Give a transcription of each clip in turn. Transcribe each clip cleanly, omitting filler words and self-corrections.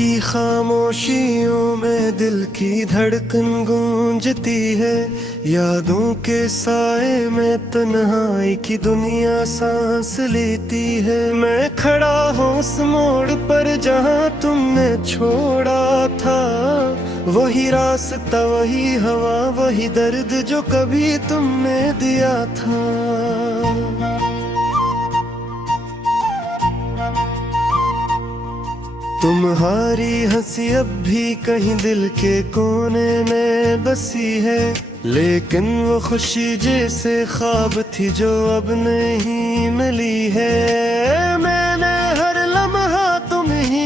की खामोशियों में दिल की धड़कन गूंजती है। यादों के साए में तन्हाई की दुनिया सांस लेती है। मैं खड़ा हूँ उस मोड़ पर जहाँ तुमने छोड़ा था। वही रास्ता, वही हवा, वही दर्द जो कभी तुमने दिया था। तुम्हारी हंसी अब भी कहीं दिल के कोने में बसी है। लेकिन वो खुशी जैसे ख्वाब थी जो अब नहीं मिली है। मैंने हर लम्हा तुम ही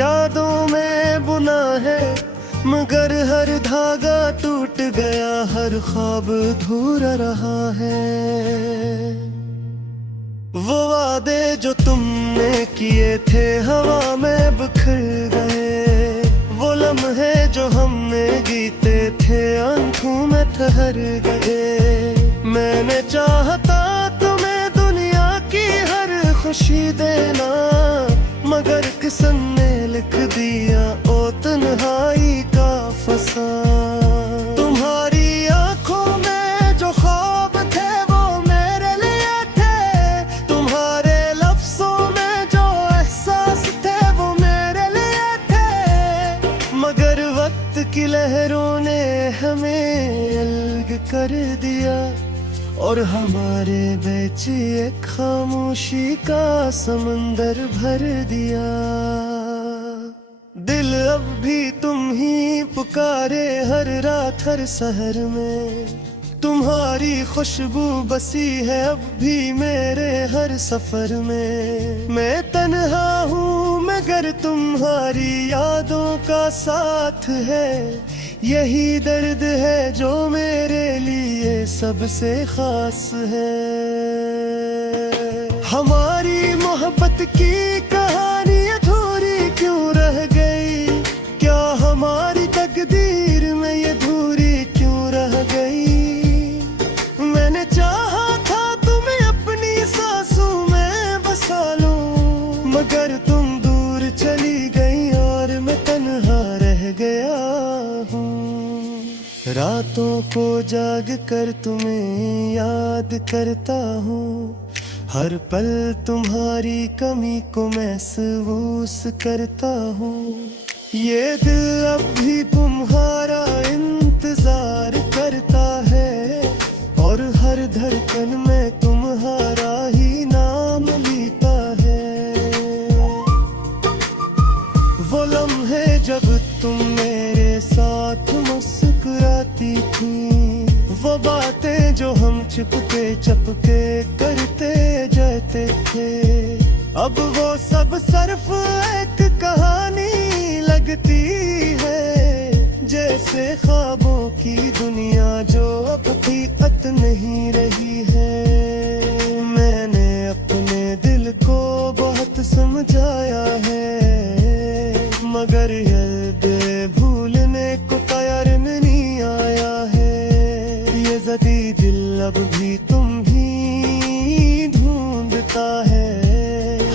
यादों में बुना है। मगर हर धागा टूट गया, हर ख्वाब अधूरा रहा है। वो वादे जो तुमने किए थे हवा में बिखर गए। वो लम्हे जो हमने जीते थे आंखों में ठहर गए। मैंने चाहता तुम्हें दुनिया की हर खुशी देना, मगर किस्म ने लिख दिया ओ तन्हाई का फसाना। तुम्हारी आंखों में जो ख्वाब थे वो मेरे लिए थे। तुम्हारे लफ्जों में जो एहसास थे वो मेरे लिए थे। मगर वक्त की लहरों ने हमें अलग कर दिया और हमारे बीच एक खामोशी का समंदर भर दिया। दिल अब भी तुम ही पुकारे हर रात हर सहर में। तुम्हारी खुशबू बसी है अब भी मेरे हर सफर में। मैं तन्हा हूँ मगर तुम्हारी यादों का साथ है। यही दर्द है जो मेरे लिए सबसे खास है। हमारी मोहब्बत की कहानी अधूरी क्यों रह गई? क्या हमारी तकदीर में ये दूरी क्यों रह गई? मैंने चाहा था तुम्हें अपनी सांसों में बसा लूं, मगर तुम दूर चली गई और मैं तन्हा रह गया हूँ। रातों को जाग कर तुम्हें याद करता हूँ। हर पल तुम्हारी कमी को महसूस करता हूँ। ये दिल अब भी तुम्हारा इंतजार करता है और हर धड़कन में तुम्हारा ही नाम लिखता है। वो लम्हे जब तुम मेरे साथ मुस्कुराती थी, वो बातें जो हम छिपके चपके करते जाते थे, अब वो सब सिर्फ एक कहानी लगती है। जैसे ख्वाबों की दुनिया जो अब हकीकत नहीं रही है। मैंने अपने दिल को बहुत समझाया है, मगर याद भूलने को तैयार नहीं आया है। ये जदी दिल अब भी तुम ही ढूंढता है।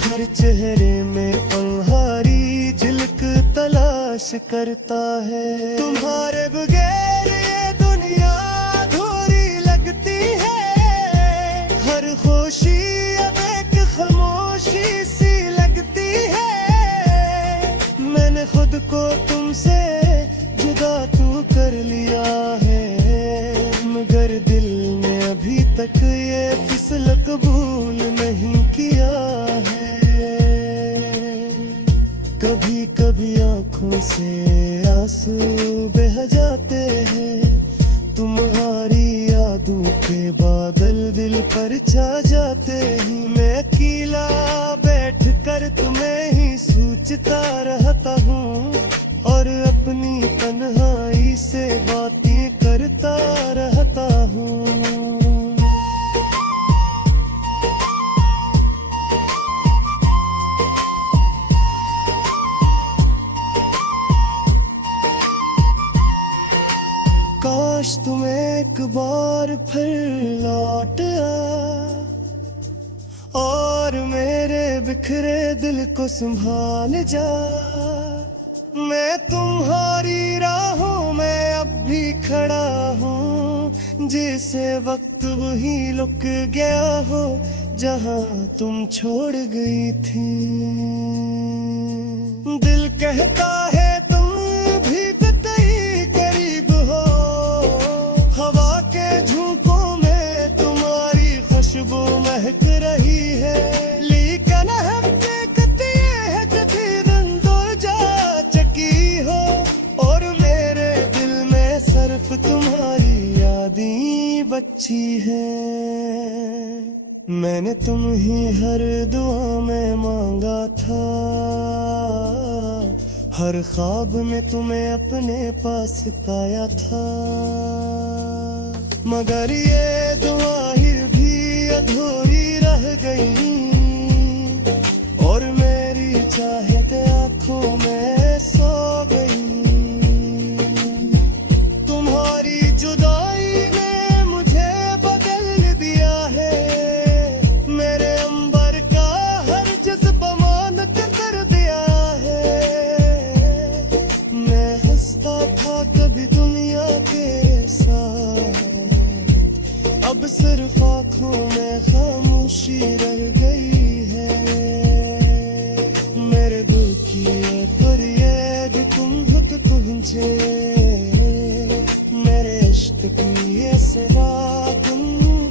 हर चेहरे में तुम्हारी झलक तलाश करता है। तुम्हारे बगैर ये दुनिया अधूरी लगती है। हर खुशी अब एक खामोशी सी लगती है। मैंने खुद को तुमसे जुदा तू कर लिया है, मगर दिल ने अभी तक ये फिसल कबूल नहीं किया है। कभी कभी आंखों से आंसू बह जाते हैं। तुम्हारी यादों के बादल दिल पर छा जाते हैं। मैं अकेला बैठ कर तुम्हें ही सोचता रहता हूँ और अपनी तन्हाई से बातें करता रहता हूँ। काश तुम एक बार फिर लौट आ और मेरे बिखरे दिल को संभाल जा। मैं तुम्हारी राहों में अब भी खड़ा हूँ, जैसे वक्त वही लुक गया हो जहाँ तुम छोड़ गई थी। दिल कहता है तुम भी कतई करीब हो, हवा के झोंकों में तुम्हारी खुशबू महक रही है। लेकिन हम देखते हैं कथी दो जा चकी हो, और मेरे दिल में सिर्फ तुम्हारी यादें बची है। मैंने तुम ही हर दुआ में मांगा था, हर ख्वाब में तुम्हें अपने पास पाया था, मगर ये दुआ भी अधूरी रह गई, और मेरी चाहते आंखों में सो गई। तुम्हारी जुदाई ने मुझे बदल दिया है, मेरे अंबर का हर जज्बा मानत कर दिया है। मैं हंसता था कभी दुनिया के साथ, अब सिर्फ आंखों में खामोशी रह गई है। मेरे दिल की ये फरियाद तुम तक पहुंचे, मेरे इश्क की ये सरा तुम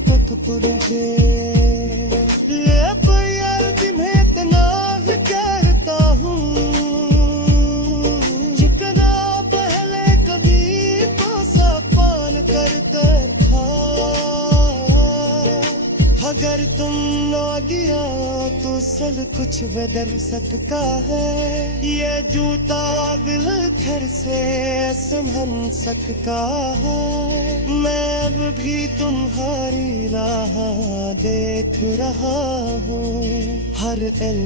तक पहुंचे। अब यार तुम्हें इतना करता हूँ, जितना पहले कभी तो सापान करता था। अगर तुम ना गया तो सब कुछ बदल सकता है, ये जूता दिल घर से संभल सकता है। मैं अब भी तुम्हारी राह देख रहा हूँ, हर दिन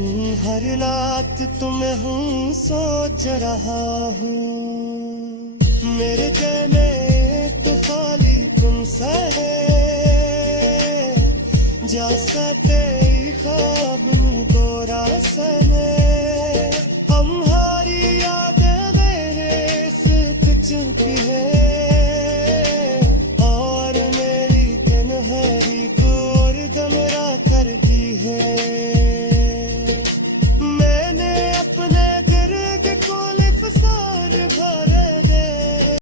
हर रात तुम्हें हूँ सोच रहा हूँ। मेरे कहने तो खाली तुमसे है, जा सक